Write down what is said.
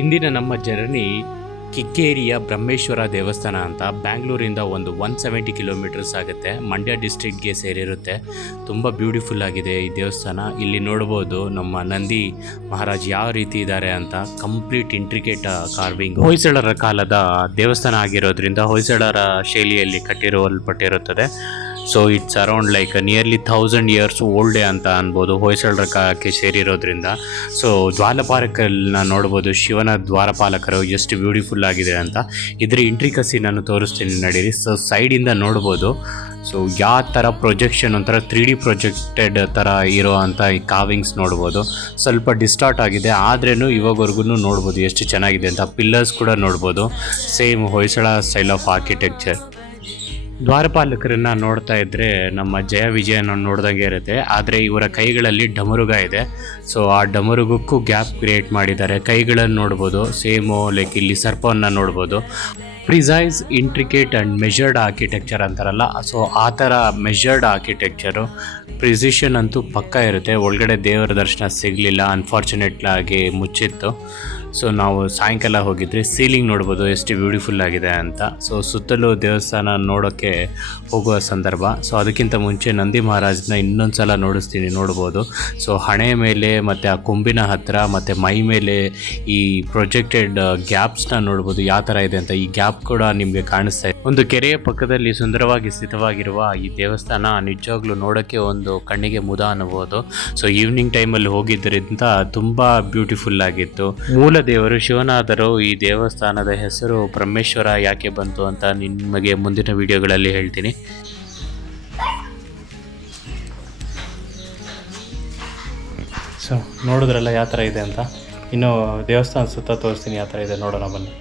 ಇಂದಿನ ನಮ್ಮ ಜರ್ನಿ ಕಿಕ್ಕೇರಿಯ ಬ್ರಹ್ಮೇಶ್ವರ ದೇವಸ್ಥಾನ ಅಂತ ಬ್ಯಾಂಗ್ಳೂರಿಂದ ಒಂದು 170 ಕಿಲೋಮೀಟರ್ಸ್ ಆಗುತ್ತೆ. ಮಂಡ್ಯ ಡಿಸ್ಟ್ರಿಕ್ಟ್ಗೆ ಸೇರಿರುತ್ತೆ. ತುಂಬ ಬ್ಯೂಟಿಫುಲ್ ಆಗಿದೆ ಈ ದೇವಸ್ಥಾನ. ಇಲ್ಲಿ ನೋಡ್ಬೋದು ನಮ್ಮ ನಂದಿ ಮಹಾರಾಜ್ ಯಾವ ರೀತಿ ಇದ್ದಾರೆ ಅಂತ. Complete intricate carving. ಹೊಯ್ಸಳರ ಕಾಲದ ದೇವಸ್ಥಾನ ಆಗಿರೋದ್ರಿಂದ ಹೊಯ್ಸಳರ ಶೈಲಿಯಲ್ಲಿ ಕಟ್ಟಿರುವಲ್ಪಟ್ಟಿರುತ್ತದೆ. So it's around like nearly 1000 years ಓಲ್ಡೇ ಅಂತ ಅನ್ಬೋದು ಹೊಯ್ಸಳರ ಕಾಲಕ್ಕೆ ಸೇರಿರೋದ್ರಿಂದ. ಸೊ ದ್ವಾರಪಾಲಕರನ್ನ ನೋಡ್ಬೋದು, ಶಿವನ ದ್ವಾರಪಾಲಕರು ಎಷ್ಟು ಬ್ಯೂಟಿಫುಲ್ ಆಗಿದೆ ಅಂತ. ಇದ್ರ ಇಂಟ್ರಿಕಸಿ ನಾನು ತೋರಿಸ್ತೀನಿ ನಡೀರಿ. ಸೊ ಸೈಡಿಂದ ನೋಡ್ಬೋದು. ಸೊ ಯಾವ ಥರ ಪ್ರೊಜೆಕ್ಷನ್ ಒಂಥರ 3D ಪ್ರೊಜೆಕ್ಟೆಡ್ ಥರ ಇರೋ ಅಂಥ ಈ ಕಾವಿಂಗ್ಸ್ ನೋಡ್ಬೋದು. ಸ್ವಲ್ಪ ಡಿಸ್ಟಾರ್ಟ್ ಆಗಿದೆ ಆದ್ರೂ ಇವಾಗವರೆಗೂ ನೋಡ್ಬೋದು ಎಷ್ಟು ಚೆನ್ನಾಗಿದೆ ಅಂತ. ಪಿಲ್ಲರ್ಸ್ ಕೂಡ ನೋಡ್ಬೋದು, same Hoysala style of architecture. ದ್ವಾರಪಾಲಕರನ್ನು ನೋಡ್ತಾ ಇದ್ದರೆ ನಮ್ಮ ಜಯ ವಿಜಯನ ನೋಡ್ದಂಗೆ ಇರುತ್ತೆ. ಆದರೆ ಇವರ ಕೈಗಳಲ್ಲಿ ಡಮರುಗ ಇದೆ. ಸೊ ಆ ಡಮರುಗಕ್ಕೂ ಗ್ಯಾಪ್ ಕ್ರಿಯೇಟ್ ಮಾಡಿದ್ದಾರೆ. ಕೈಗಳನ್ನು ನೋಡ್ಬೋದು, ಸೇಮು ಲೈಕ್ ಇಲ್ಲಿ ಸರ್ಪವನ್ನು ನೋಡ್ಬೋದು. Precise, intricate and measured architecture ಅಂತಾರಲ್ಲ, ಸೊ ಆ ಥರ ಮೆಷರ್ಡ್ ಆರ್ಕಿಟೆಕ್ಚರು. ಪ್ರಿಸಿಷನ್ ಅಂತೂ ಪಕ್ಕ ಇರುತ್ತೆ. ಒಳಗಡೆ ದೇವರ ದರ್ಶನ ಸಿಗಲಿಲ್ಲ, ಅನ್ಫಾರ್ಚುನೇಟ್ಲಾಗಿ ಮುಚ್ಚಿತ್ತು. ಸೊ ನಾವು ಸಾಯಂಕಾಲ ಹೋಗಿದ್ರಿ. ಸೀಲಿಂಗ್ ನೋಡ್ಬೋದು ಎಷ್ಟು ಬ್ಯೂಟಿಫುಲ್ ಆಗಿದೆ ಅಂತ. ಸೊ ಸುತ್ತಲೂ ದೇವಸ್ಥಾನ ನೋಡೋಕ್ಕೆ ಹೋಗುವ ಸಂದರ್ಭ. ಸೊ ಅದಕ್ಕಿಂತ ಮುಂಚೆ ನಂದಿ ಮಹಾರಾಜನ ಇನ್ನೊಂದು ಸಲ ನೋಡ್ಬೋದು. ಸೊ ಹಣೆ ಮೇಲೆ ಮತ್ತು ಆ ಕೊಂಬಿನ ಹತ್ತಿರ ಮತ್ತು ಮೈ ಮೇಲೆ ಈ ಪ್ರೊಜೆಕ್ಟೆಡ್ ಗ್ಯಾಪ್ಸ್ನ ನೋಡ್ಬೋದು ಯಾವ ಥರ ಇದೆ ಅಂತ. ಈ ಗ್ಯಾಪ್ ಕೂಡ ನಿಮಗೆ ಕಾಣಿಸ್ತಾ ಇದೆ. ಒಂದು ಕೆರೆಯ ಪಕ್ಕದಲ್ಲಿ ಸುಂದರವಾಗಿ ಸ್ಥಿತವಾಗಿರುವ ಈ ದೇವಸ್ಥಾನ ನಿಜವಾಗ್ಲೂ ನೋಡೋಕ್ಕೆ ಒಂದು ಕಣ್ಣಿಗೆ ಮುದ ಅನ್ನಬಹುದು. ಸೊ ಈವ್ನಿಂಗ್ ಟೈಮಲ್ಲಿ ಹೋಗಿದ್ದರಿಂದ ತುಂಬ ಬ್ಯೂಟಿಫುಲ್ ಆಗಿತ್ತು. ಮೂಲ ದೇವರು ಶಿವನಾದರೂ ಈ ದೇವಸ್ಥಾನದ ಹೆಸರು ಬ್ರಹ್ಮೇಶ್ವರ ಯಾಕೆ ಬಂತು ಅಂತ ನಿಮಗೆ ಮುಂದಿನ ವಿಡಿಯೋಗಳಲ್ಲಿ ಹೇಳ್ತೀನಿ. ಸೊ ನೋಡಿದ್ರಲ್ಲ ಯಾವ ಥರ ಇದೆ ಅಂತ. ಇನ್ನು ದೇವಸ್ಥಾನ ಸುತ್ತ ತೋರಿಸ್ತೀನಿ ಯಾವ ಥರ ಇದೆ, ನೋಡೋಣ ಬನ್ನಿ.